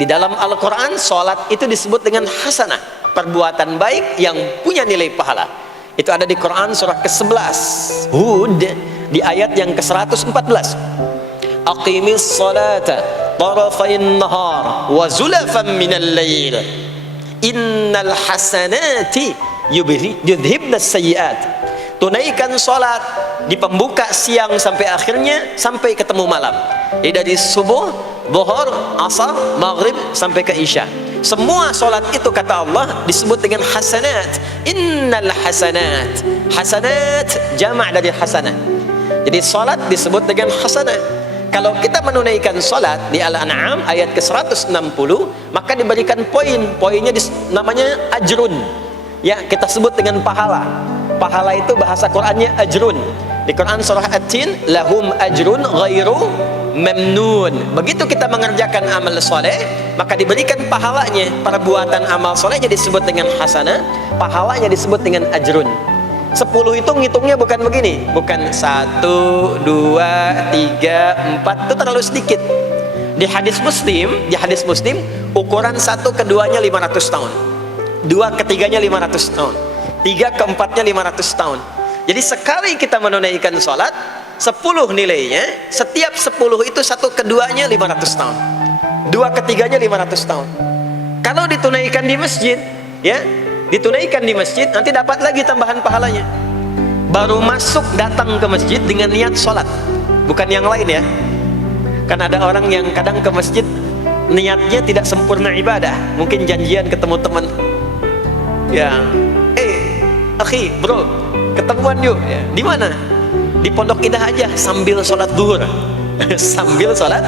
Di dalam Al-Quran, sholat itu disebut dengan hasanah, perbuatan baik yang punya nilai pahala. Itu ada di Quran surah ke-11 Hud di ayat yang ke-114. Aqimis salata tarafain nahar wa zulafan minal lail innal hasanati yudhibnas sayyiat. Tunaikan sholat di pembuka siang sampai akhirnya, sampai ketemu malam. Jadi dari subuh, zuhur, asar, maghrib sampai ke isya. Semua sholat itu kata Allah disebut dengan hasanat. Innal hasanat. Hasanat jamak dari hasanah. Jadi sholat disebut dengan hasanah. Kalau kita menunaikan sholat di Al-An'am ayat ke-160, maka diberikan poin. Poinnya namanya ajrun. Ya, kita sebut dengan pahala. Pahala itu bahasa Qur'annya ajrun. Di Quran surah At-Tin, lahum ajrun ghairu mamnun. Begitu kita mengerjakan amal soleh, maka diberikan pahalanya. Perbuatan amal solehnya disebut dengan hasanah, pahalanya disebut dengan ajrun. 10 itu ngitungnya bukan begini, bukan 1, 2, 3, 4, itu terlalu sedikit. Di hadis Muslim, ukuran 1 keduanya 500 tahun, 2 ketiganya 500 tahun, 3 keempatnya 500 tahun. Jadi sekali kita menunaikan sholat 10 nilainya, setiap 10 itu 1 keduanya 500 tahun, 2 ketiganya 500 tahun. Kalau ditunaikan di masjid, ya, ditunaikan di masjid, nanti dapat lagi tambahan pahalanya. Baru masuk datang ke masjid dengan niat sholat, bukan yang lain ya. Kan ada orang yang kadang ke masjid niatnya tidak sempurna ibadah, mungkin janjian ketemu teman, ya, akhi, bro, ketemuan yuk, ya. Di mana? Di Pondok Indah aja, sambil sholat zuhur. Sambil sholat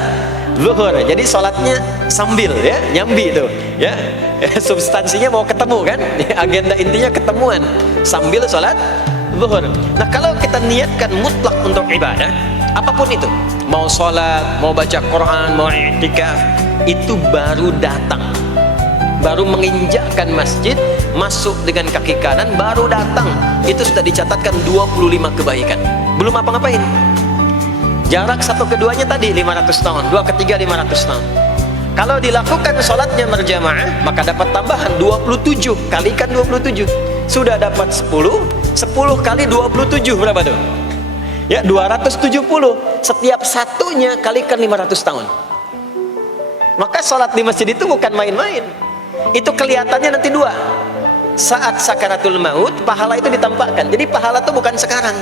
zuhur. Jadi sholatnya sambil, ya, nyambi itu, ya. Substansinya mau ketemu kan? Agenda intinya ketemuan sambil sholat zuhur. Nah, kalau kita niatkan mutlak untuk ibadah, apapun itu, mau sholat, mau baca Quran, mau i'tikaf, itu baru datang, baru menginjakkan masjid, masuk dengan kaki kanan, baru datang, itu sudah dicatatkan 25 kebaikan. Belum apa-ngapain. Jarak 1 keduanya tadi 500 tahun, 2 ketiga 500 tahun. Kalau dilakukan sholatnya berjamaah, maka dapat tambahan 27, kalikan 27, sudah dapat 10 kali 27 berapa tuh? Ya, 270. Setiap satunya kalikan 500 tahun. Maka sholat di masjid itu bukan main-main. Itu kelihatannya nanti 2. Saat sakaratul maut, pahala itu ditampakkan. Jadi pahala itu bukan sekarang,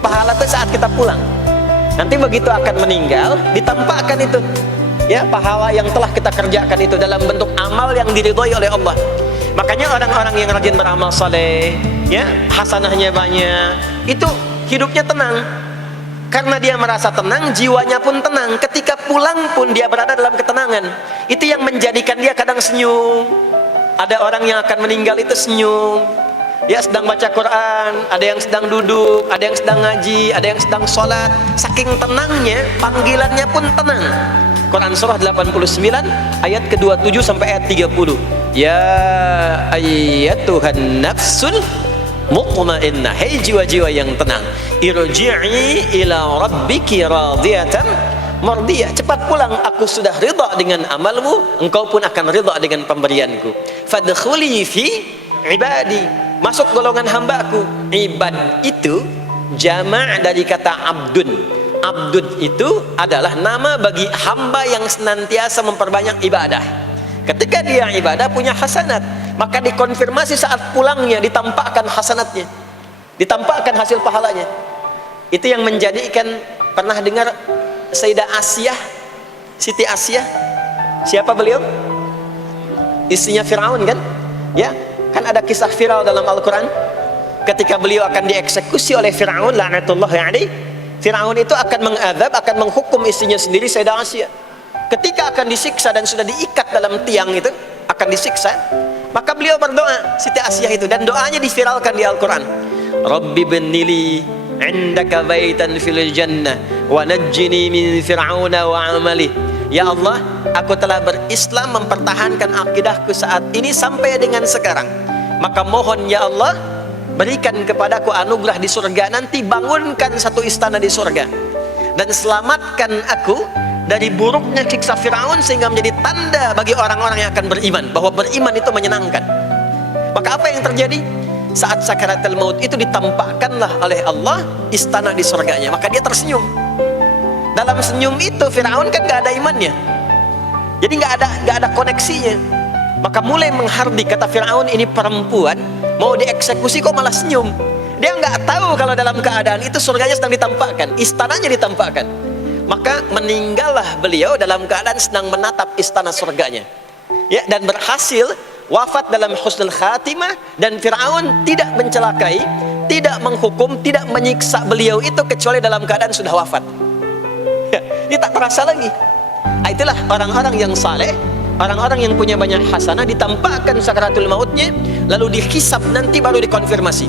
pahala itu saat kita pulang. Nanti begitu akan meninggal, ditampakkan itu, ya, pahala yang telah kita kerjakan itu dalam bentuk amal yang diridhoi oleh Allah. Makanya orang-orang yang rajin beramal saleh, ya, hasanahnya banyak, itu hidupnya tenang. Karena dia merasa tenang, jiwanya pun tenang. Ketika pulang pun dia berada dalam ketenangan. Itu yang menjadikan dia kadang senyum. Ada orang yang akan meninggal itu senyum, dia sedang baca Quran, ada yang sedang duduk, ada yang sedang ngaji, ada yang sedang sholat. Saking tenangnya, panggilannya pun tenang. Quran surah 89 ayat ke-27 sampai ayat 30. Ya ayyatuhan nafsul mutmainnah, hei jiwa-jiwa yang tenang, irji'i ila rabbiki radiyatan mardiyah, cepat pulang, aku sudah ridha dengan amalmu, engkau pun akan ridha dengan pemberianku. Fadkhuli fi ibadi, masuk golongan hambaku. Ibad itu jamak dari kata abdun. Abdun itu adalah nama bagi hamba yang senantiasa memperbanyak ibadah. Ketika dia ibadah punya hasanat, maka dikonfirmasi saat pulangnya, ditampakkan hasanatnya, ditampakkan hasil pahalanya. Itu yang menjadikan, pernah dengar Sayyidah Asyah, Siti Asyah? Siapa beliau? Istrinya Fir'aun kan? Ya, kan ada kisah Fir'aun dalam Al-Quran. Ketika beliau akan dieksekusi oleh Fir'aun, la'natullahi alaihi, Fir'aun itu akan mengadab, akan menghukum istrinya sendiri, Sayyidah Asyah. Ketika akan disiksa dan sudah diikat dalam tiang itu, akan disiksa, maka beliau berdoa, Siti Asyah itu, dan doanya diviralkan di Al-Quran. Rabbi bennili indaka baitan fil jannah wa najjini min fir'auna wa amali. Ya Allah, aku telah berislam, mempertahankan akidahku saat ini sampai dengan sekarang, maka mohon ya Allah, berikan kepadaku anugerah di surga nanti, bangunkan satu istana di surga, dan selamatkan aku dari buruknya siksa Firaun sehingga menjadi tanda bagi orang-orang yang akan beriman bahwa beriman itu menyenangkan. Maka apa yang terjadi? Saat sakaratul maut itu ditampakkanlah oleh Allah istana di surganya, maka dia tersenyum. Dalam senyum itu Firaun kan gak ada imannya, jadi gak ada koneksinya. Maka mulai menghardik, kata Firaun, ini perempuan mau dieksekusi kok malah senyum. Dia nggak tahu kalau dalam keadaan itu surganya sedang ditampakkan, istananya ditampakkan. Maka meninggallah beliau dalam keadaan sedang menatap istana surganya, ya, dan berhasil wafat dalam husnul khatimah. Dan Firaun tidak mencelakai, tidak menghukum, tidak menyiksa beliau itu kecuali dalam keadaan sudah wafat. Ya, ini tak terasa lagi. Itulah orang-orang yang saleh, orang-orang yang punya banyak hasanah, ditampakkan sakaratul mautnya, lalu dihisab, nanti baru dikonfirmasi.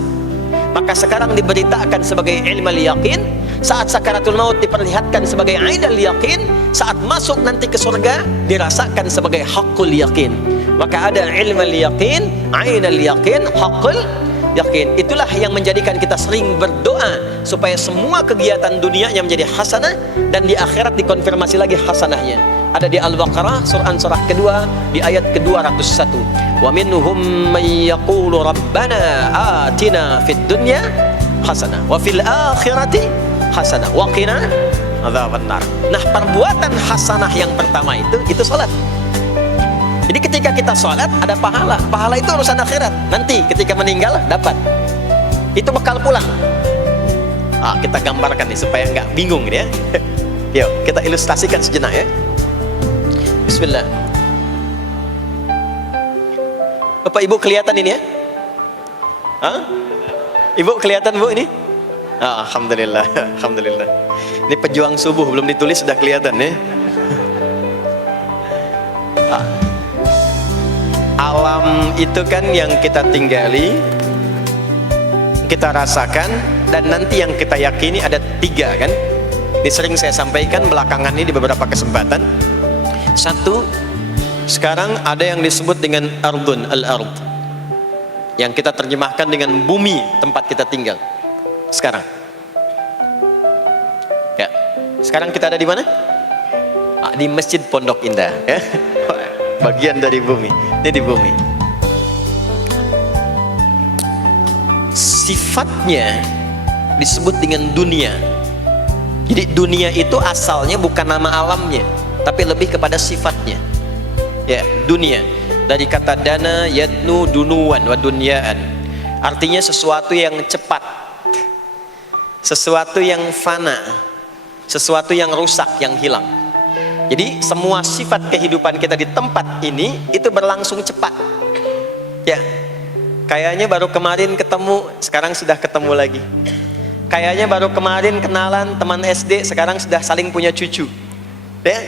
Maka sekarang diberitakan sebagai ilmal yakin, saat sakaratul maut diperlihatkan sebagai ainal yakin, saat masuk nanti ke surga dirasakan sebagai haqqul yakin. Maka ada ilmal yakin, ainal yakin, haqqul yakin. Itulah yang menjadikan kita sering berdoa supaya semua kegiatan dunianya menjadi hasanah, dan di akhirat dikonfirmasi lagi hasanahnya. Ada di Al-Baqarah surah kedua di ayat ke-201. Wa minhum may yaqulu rabbana atina fid dunya hasanah wa fil akhirati hasanah wa qina adzabannar. Nah, perbuatan hasanah yang pertama itu salat. Jadi ketika kita salat ada pahala. Pahala itu urusan akhirat. Nanti ketika meninggal dapat. Itu bekal pulang. Kita gambarkan nih supaya nggak bingung ya. Yuk, kita ilustrasikan sejenak ya. Bismillah. Bapak Ibu kelihatan ini ya? Ibu kelihatan Bu ini? Alhamdulillah, alhamdulillah. Ini pejuang subuh belum ditulis sudah kelihatan ya. Alam itu kan yang kita tinggali, kita rasakan, dan nanti yang kita yakini ada 3 kan? Ini sering saya sampaikan belakangan ini di beberapa kesempatan. 1, sekarang ada yang disebut dengan ardun, al-ard, yang kita terjemahkan dengan bumi tempat kita tinggal sekarang. Ya, sekarang kita ada di mana? Di Masjid Pondok Indah ya. Bagian dari bumi. Ini di bumi. Sifatnya disebut dengan dunia. Jadi dunia itu asalnya bukan nama alamnya, tapi lebih kepada sifatnya. Ya, dunia dari kata dana yadnu dunuan wa dunyaan, artinya sesuatu yang cepat, sesuatu yang fana, sesuatu yang rusak, yang hilang. Jadi semua sifat kehidupan kita di tempat ini itu berlangsung cepat. Ya, kayaknya baru kemarin ketemu, sekarang sudah ketemu lagi. Kayaknya baru kemarin kenalan teman SD, sekarang sudah saling punya cucu. Ya,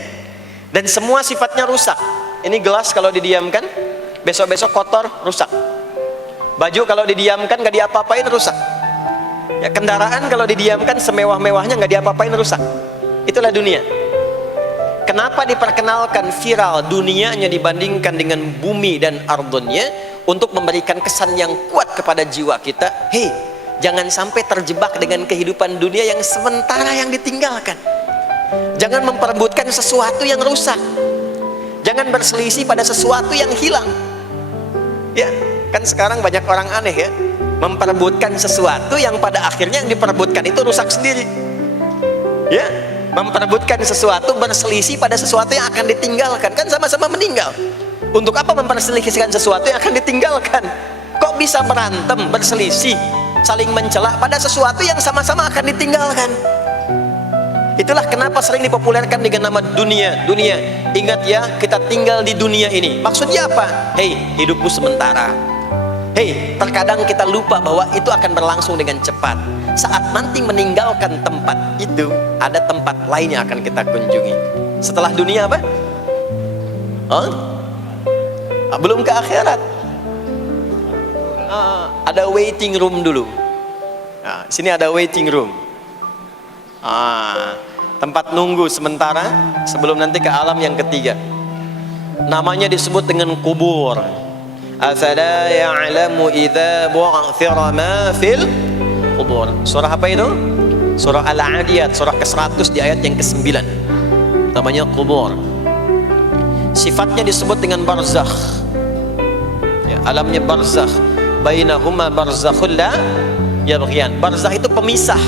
dan semua sifatnya rusak. Ini gelas kalau didiamkan, besok-besok kotor, rusak. Baju kalau didiamkan gak diapa-apain, rusak. Ya, kendaraan kalau didiamkan semewah-mewahnya gak diapa-apain, rusak. Itulah dunia. Kenapa diperkenalkan viral dunianya dibandingkan dengan bumi dan ardunnya? Untuk memberikan kesan yang kuat kepada jiwa kita. Hei, jangan sampai terjebak dengan kehidupan dunia yang sementara yang ditinggalkan. Jangan memperebutkan sesuatu yang rusak. Jangan berselisih pada sesuatu yang hilang. Ya, kan sekarang banyak orang aneh ya, memperebutkan sesuatu yang pada akhirnya yang diperebutkan itu rusak sendiri. Ya, memperebutkan sesuatu, berselisih pada sesuatu yang akan ditinggalkan, kan sama-sama meninggal. Untuk apa memperselisihkan sesuatu yang akan ditinggalkan? Kok bisa berantem, berselisih, saling mencela pada sesuatu yang sama-sama akan ditinggalkan? Itulah kenapa sering dipopulerkan dengan nama dunia. Dunia, ingat ya, kita tinggal di dunia ini. Maksudnya apa? Hei, hidupku sementara. Hei, terkadang kita lupa bahwa itu akan berlangsung dengan cepat. Saat nanti meninggalkan tempat itu, ada tempat lain yang akan kita kunjungi. Setelah dunia apa? Belum ke akhirat. Ada waiting room dulu. Sini ada waiting room. Tempat nunggu sementara sebelum nanti ke alam yang ketiga. Namanya disebut dengan kubur. Afala ya'lamu idza bu'thira ma fil kubur. Surah apa itu? Surah Al-Adiyat, surah ke-100 di ayat yang ke-9. namanya kubur. Sifatnya disebut dengan barzakh, ya, alamnya barzakh. Bainahuma barzakhul la yabghiyan. Barzakh itu pemisah,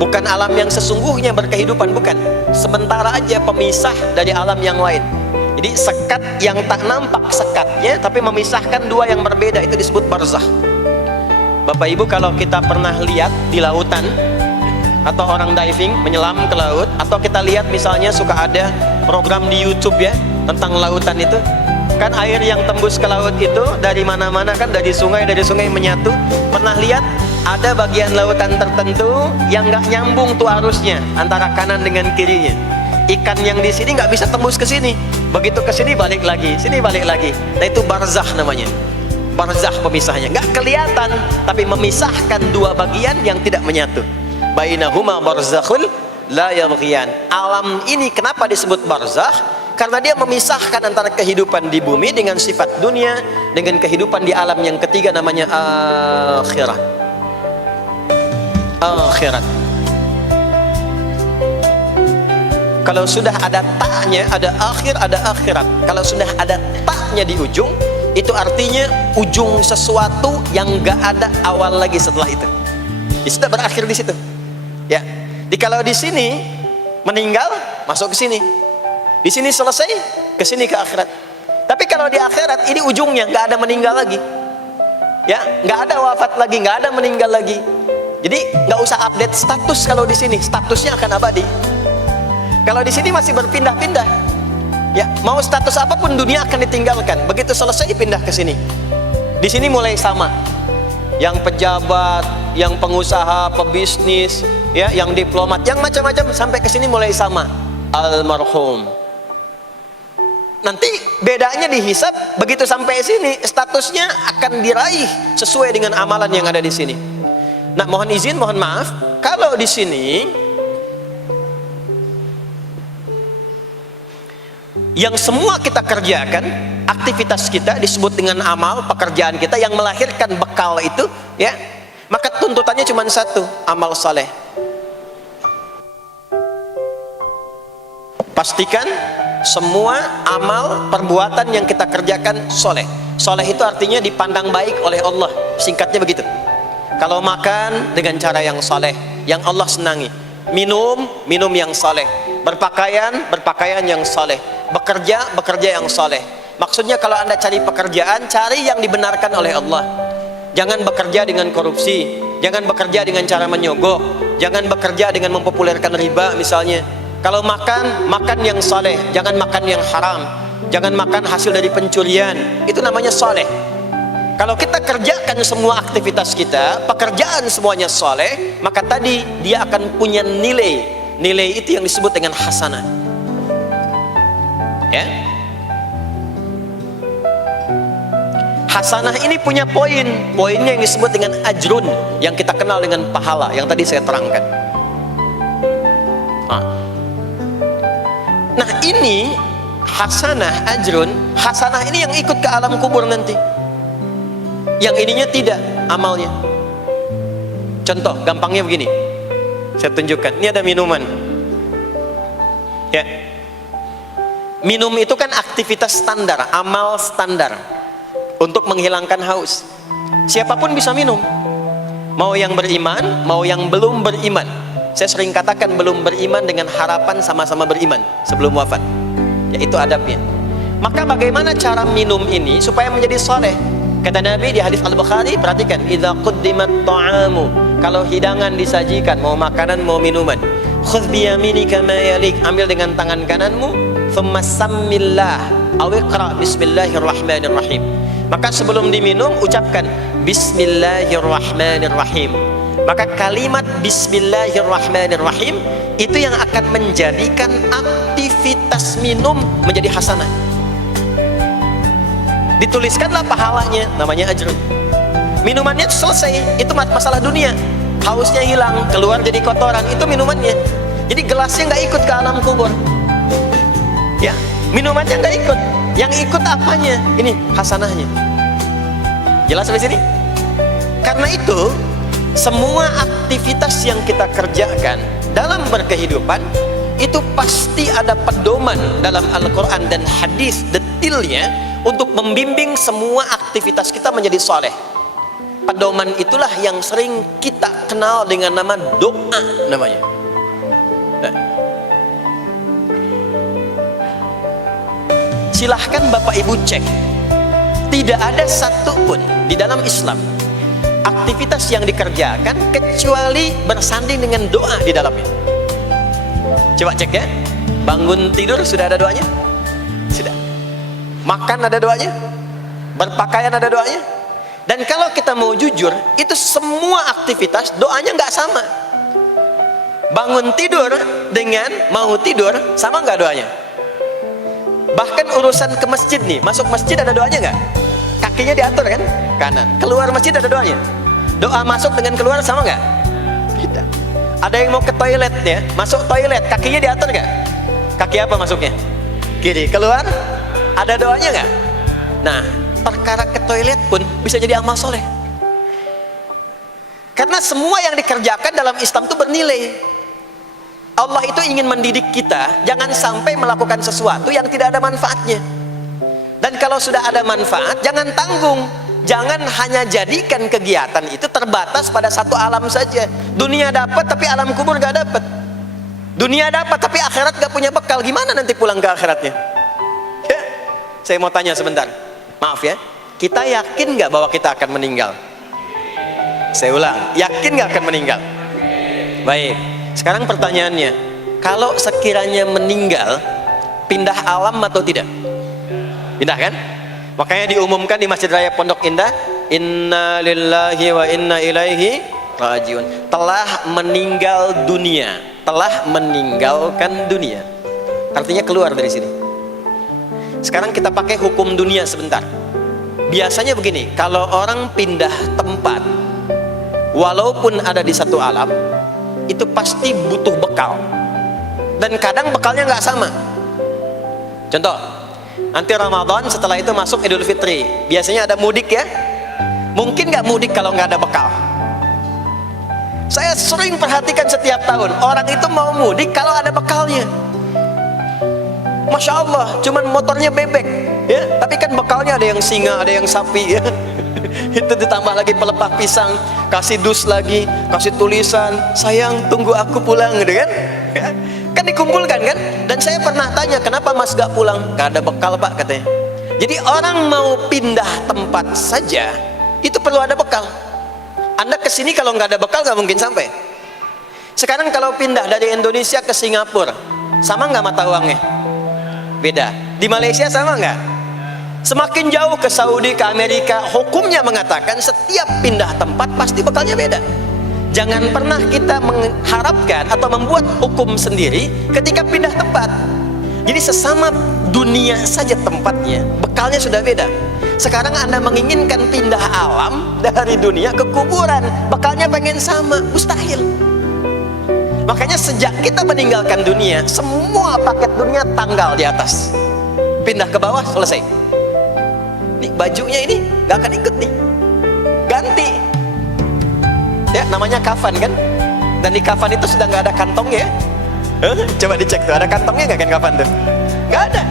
bukan alam yang sesungguhnya berkehidupan, bukan. Sementara aja pemisah dari alam yang lain. Jadi sekat yang tak nampak sekatnya, tapi memisahkan dua yang berbeda, itu disebut barzakh. Bapak Ibu, kalau kita pernah lihat di lautan, atau orang diving menyelam ke laut, atau kita lihat misalnya suka ada program di YouTube ya tentang lautan itu, kan air yang tembus ke laut itu dari mana-mana, kan dari sungai menyatu. Pernah lihat ada bagian lautan tertentu yang nggak nyambung tuh arusnya antara kanan dengan kirinya. Ikan yang di sini nggak bisa tembus ke sini, begitu ke sini balik lagi, sini balik lagi. Nah itu barzakh namanya. Barzakh pemisahnya, nggak kelihatan, tapi memisahkan dua bagian yang tidak menyatu. Bainahuma barzakhul la yabghiyan. Alam ini kenapa disebut barzakh? Karena dia memisahkan antara kehidupan di bumi dengan sifat dunia, dengan kehidupan di alam yang ketiga namanya akhirat. Akhirat. Kalau sudah ada taknya, ada akhir, ada akhirat. Kalau sudah ada taknya di ujung, itu artinya ujung sesuatu yang gak ada awal lagi setelah itu. Dia sudah berakhir di situ. Ya. Jadi kalau di sini meninggal, masuk ke sini. Di sini selesai, ke sini ke akhirat. Tapi kalau di akhirat ini ujungnya gak ada meninggal lagi. Ya, gak ada wafat lagi, gak ada meninggal lagi. Jadi gak usah update status kalau di sini, statusnya akan abadi. Kalau di sini masih berpindah-pindah, ya mau status apapun dunia akan ditinggalkan. Begitu selesai pindah ke sini. Di sini mulai sama. Yang pejabat, yang pengusaha, pebisnis, ya, yang diplomat, yang macam-macam sampai ke sini mulai sama. Almarhum. Nanti bedanya dihisab. Begitu sampai sini statusnya akan diraih sesuai dengan amalan yang ada di sini. Nah, mohon izin, mohon maaf, kalau di sini yang semua kita kerjakan, aktivitas kita disebut dengan amal, pekerjaan kita yang melahirkan bekal itu, ya, maka tuntutannya cuma satu, amal saleh. Pastikan semua amal perbuatan yang kita kerjakan soleh. Soleh itu artinya dipandang baik oleh Allah, singkatnya begitu. Kalau makan dengan cara yang soleh, yang Allah senangi. Minum yang soleh. Berpakaian yang soleh. Bekerja yang soleh. Maksudnya kalau Anda cari pekerjaan, cari yang dibenarkan oleh Allah. Jangan bekerja dengan korupsi, jangan bekerja dengan cara menyogok, jangan bekerja dengan mempopulerkan riba misalnya. Kalau makan yang soleh, jangan makan yang haram, jangan makan hasil dari pencurian, itu namanya soleh. Kalau kita kerjakan semua aktivitas kita, pekerjaan semuanya soleh, maka tadi dia akan punya nilai. Nilai itu yang disebut dengan hasanah. Ya. Hasanah ini punya poin. Poinnya yang disebut dengan ajrun, yang kita kenal dengan pahala, yang tadi saya terangkan. Nah ini hasanah, ajrun. Hasanah ini yang ikut ke alam kubur nanti. Yang ininya tidak amalnya. Contoh gampangnya begini, saya tunjukkan. Ini ada minuman. Ya. Minum itu kan aktivitas standar, amal standar untuk menghilangkan haus. Siapapun bisa minum. Mau yang beriman, mau yang belum beriman. Saya sering katakan belum beriman dengan harapan sama-sama beriman sebelum wafat. Ya itu adabnya. Maka bagaimana cara minum ini supaya menjadi soleh? Kata Nabi di hadis Al-Bukhari, perhatikan, idza quddimat ta'amu, kalau hidangan disajikan, mau makanan mau minuman, khudh bi yaminika ma yalik, ambil dengan tangan kananmu, thumma sammillah aw iqra bismillahirrahmanirrahim. Maka sebelum diminum ucapkan bismillahirrahmanirrahim. Maka kalimat bismillahirrahmanirrahim itu yang akan menjadikan aktivitas minum menjadi hasanah. Dituliskanlah pahalanya, namanya ajrun. Minumannya selesai, itu masalah dunia. Hausnya hilang, keluar jadi kotoran, itu minumannya. Jadi gelasnya nggak ikut ke alam kubur. Ya, minumannya nggak ikut. Yang ikut apanya? Ini hasanahnya. Jelas sampai sini? Karena itu, semua aktivitas yang kita kerjakan dalam berkehidupan itu pasti ada pedoman dalam Al-Quran dan hadis detailnya untuk membimbing semua aktivitas kita menjadi soleh. Pedoman itulah yang sering kita kenal dengan nama doa namanya. Nah, silahkan Bapak Ibu cek, tidak ada satupun di dalam Islam aktivitas yang dikerjakan kecuali bersanding dengan doa di dalamnya. Coba cek ya, bangun tidur sudah ada doanya? Sudah. Makan ada doanya? Berpakaian ada doanya? Dan kalau kita mau jujur, itu semua aktivitas doanya nggak sama. Bangun tidur dengan mau tidur sama nggak doanya? Bahkan urusan ke masjid nih, masuk masjid ada doanya nggak? Kakinya diatur kan? Kanan. Keluar masjid ada doanya? Doa masuk dengan keluar sama nggak? Tidak. Ada yang mau ke toilet ya, masuk toilet, kakinya diatur nggak? Kaki apa masuknya? Kiri. Keluar? Ada doanya nggak? Nah, perkara ke toilet pun bisa jadi amal soleh. Karena semua yang dikerjakan dalam Islam itu bernilai. Allah itu ingin mendidik kita, jangan sampai melakukan sesuatu yang tidak ada manfaatnya. Dan kalau sudah ada manfaat, jangan tanggung. Jangan hanya jadikan kegiatan itu terbatas pada satu alam saja. Dunia dapat tapi alam kubur gak dapat. Dunia dapat tapi akhirat gak punya bekal. Gimana nanti pulang ke akhiratnya? Ya, saya mau tanya sebentar. Maaf ya, kita yakin gak bahwa kita akan meninggal? Saya ulang, yakin gak akan meninggal? Baik, sekarang pertanyaannya, kalau sekiranya meninggal, pindah alam atau tidak? Pindah kan? Makanya diumumkan di Masjid Raya Pondok Indah, inna lillahi wa inna ilaihi rajiun, telah meninggal dunia, telah meninggalkan dunia. Artinya keluar dari sini. Sekarang kita pakai hukum dunia sebentar. Biasanya begini, kalau orang pindah tempat, walaupun ada di satu alam, itu pasti butuh bekal. Dan kadang bekalnya nggak sama. Contoh, nanti Ramadan, setelah itu masuk Idul Fitri, biasanya ada mudik ya. Mungkin nggak mudik kalau nggak ada bekal. Saya sering perhatikan setiap tahun, orang itu mau mudik kalau ada bekalnya. Masya Allah, cuman motornya bebek ya, tapi kan bekalnya ada yang singa, ada yang sapi ya. Itu ditambah lagi pelepah pisang, kasih dus lagi, kasih tulisan, sayang tunggu aku pulang gitu kan ya. Kan dikumpulkan kan. Dan saya pernah tanya, kenapa mas gak pulang? Gak ada bekal pak katanya. Jadi orang mau pindah tempat saja itu perlu ada bekal. Anda kesini kalau nggak ada bekal nggak mungkin sampai. Sekarang kalau pindah dari Indonesia ke Singapura, sama nggak mata uangnya? Beda. Di Malaysia sama nggak? Semakin jauh ke Saudi, ke Amerika, hukumnya mengatakan setiap pindah tempat pasti bekalnya beda. Jangan pernah kita mengharapkan atau membuat hukum sendiri ketika pindah tempat. Jadi sesama dunia saja tempatnya, bekalnya sudah beda. Sekarang Anda menginginkan pindah alam dari dunia ke kuburan, bekalnya pengen sama, mustahil. Makanya sejak kita meninggalkan dunia, semua paket dunia tanggal di atas, pindah ke bawah, selesai. Nih bajunya ini gak akan ikut nih, ganti ya, namanya kafan kan. Dan di kafan itu sudah nggak ada kantongnya. Coba dicek tuh, ada kantongnya nggak kan kafan tuh? Nggak ada.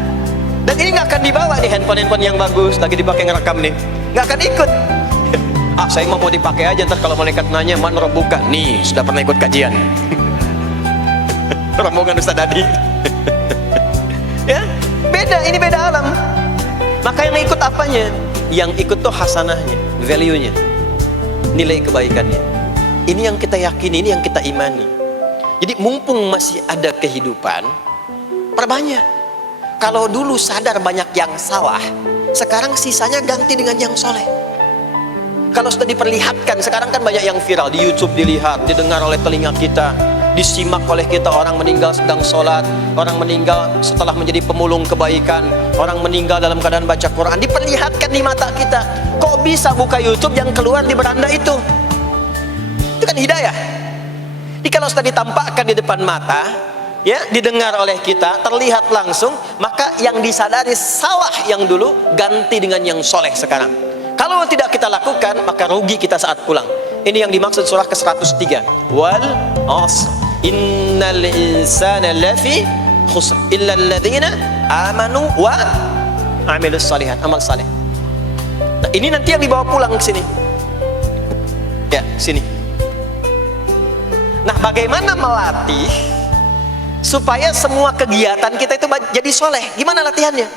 Dan ini nggak akan dibawa nih, handphone yang bagus lagi dipakai ngerekam nih, nggak akan ikut. Ah, saya mau dipakai aja, ntar kalau malaikat nanya man rabbuka, nih sudah pernah ikut kajian. Rombongan Ustaz Adi. Ya, beda, ini beda alam. Maka yang ikut apanya? Yang ikut tuh hasanahnya, value-nya, nilai kebaikannya. Ini yang kita yakini, ini yang kita imani. Jadi mumpung masih ada kehidupan, perbanyak. Kalau dulu sadar banyak yang salah, sekarang sisanya ganti dengan yang soleh. Kalau sudah diperlihatkan, sekarang kan banyak yang viral di YouTube, dilihat, didengar oleh telinga kita, disimak oleh kita, orang meninggal sedang sholat, orang meninggal setelah menjadi pemulung kebaikan, orang meninggal dalam keadaan baca Quran, diperlihatkan di mata kita. Kok bisa buka YouTube yang keluar di beranda itu? Itu kan hidayah. Jadi kalau sudah ditampakkan di depan mata, ya, didengar oleh kita, terlihat langsung, maka yang disadari salah yang dulu ganti dengan yang soleh sekarang. Kalau tidak kita lakukan, maka rugi kita saat pulang. Ini yang dimaksud surah ke-103, wal asr. Innal insana lafi khusr illa alladzina amanu wa amilus shalihat, amal saleh. Nah, ini nanti yang dibawa pulang ke sini. Ya, sini. Nah, bagaimana melatih supaya semua kegiatan kita itu jadi soleh? Gimana latihannya?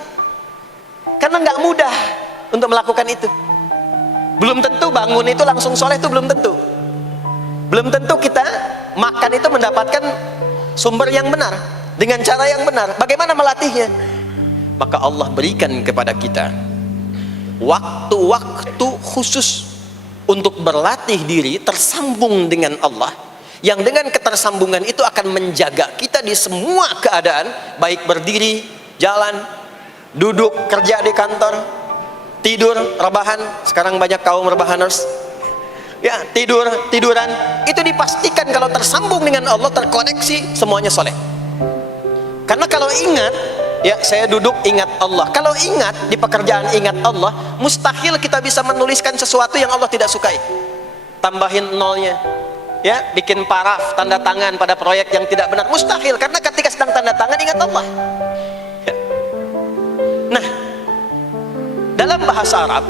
Karena nggak mudah untuk melakukan itu. Belum tentu bangun itu langsung soleh, itu belum tentu. Belum tentu kita makan itu mendapatkan sumber yang benar dengan cara yang benar. Bagaimana melatihnya? Maka Allah berikan kepada kita waktu-waktu khusus untuk berlatih diri tersambung dengan Allah, yang dengan ketersambungan itu akan menjaga kita di semua keadaan, baik berdiri, jalan, duduk, kerja di kantor, tidur, rebahan. Sekarang banyak kaum rebahaners, ya, tiduran, itu dipastikan kalau tersambung dengan Allah, terkoneksi, semuanya soleh. Karena kalau ingat, ya, saya duduk ingat Allah. Kalau ingat di pekerjaan ingat Allah, mustahil kita bisa menuliskan sesuatu yang Allah tidak sukai. Tambahin nolnya, ya, bikin paraf, tanda tangan pada proyek yang tidak benar, mustahil. Karena ketika sedang tanda tangan ingat Allah, ya. Nah, dalam bahasa Arab,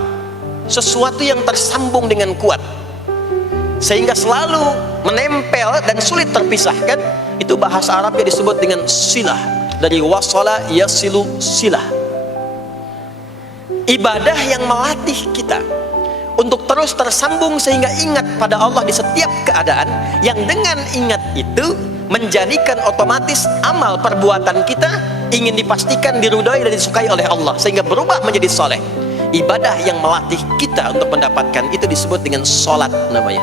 sesuatu yang tersambung dengan kuat sehingga selalu menempel dan sulit terpisahkan, itu bahasa Arabnya disebut dengan silah. Dari wasala yasilu silah. Ibadah yang melatih kita untuk terus tersambung sehingga ingat pada Allah di setiap keadaan, yang dengan ingat itu menjadikan otomatis amal perbuatan kita ingin dipastikan diridhoi dan disukai oleh Allah, sehingga berubah menjadi soleh. Ibadah yang melatih kita untuk mendapatkan itu disebut dengan sholat namanya.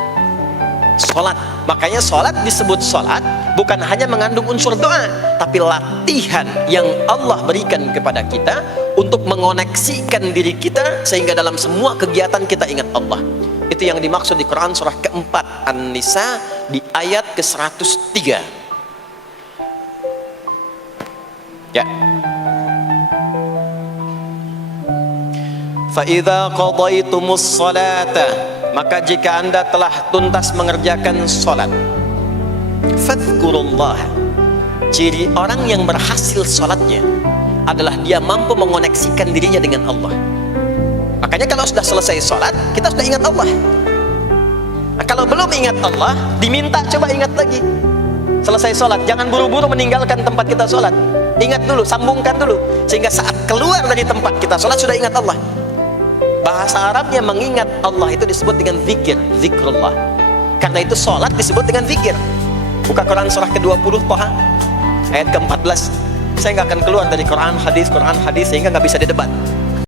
Sholat. Makanya sholat disebut sholat bukan hanya mengandung unsur doa, tapi latihan yang Allah berikan kepada kita untuk mengoneksikan diri kita sehingga dalam semua kegiatan kita ingat Allah. Itu yang dimaksud di Quran surah keempat An-Nisa di ayat ke-103. Ya. Fa idza qadaitumus salata, maka jika anda telah tuntas mengerjakan sholat, fadhkurullah. Ciri orang yang berhasil sholatnya adalah dia mampu mengoneksikan dirinya dengan Allah. Makanya kalau sudah selesai sholat, kita sudah ingat Allah. Nah, kalau belum ingat Allah, diminta coba ingat lagi. Selesai sholat, jangan buru-buru meninggalkan tempat kita sholat. Ingat dulu, sambungkan dulu, sehingga saat keluar dari tempat kita sholat sudah ingat Allah. Bahasa Arabnya mengingat Allah itu disebut dengan zikir, zikrullah. Karena itu sholat disebut dengan zikir. Buka Quran surah ke-20 Toha ayat ke-14. Saya nggak akan keluar dari Quran hadis sehingga nggak bisa didebat.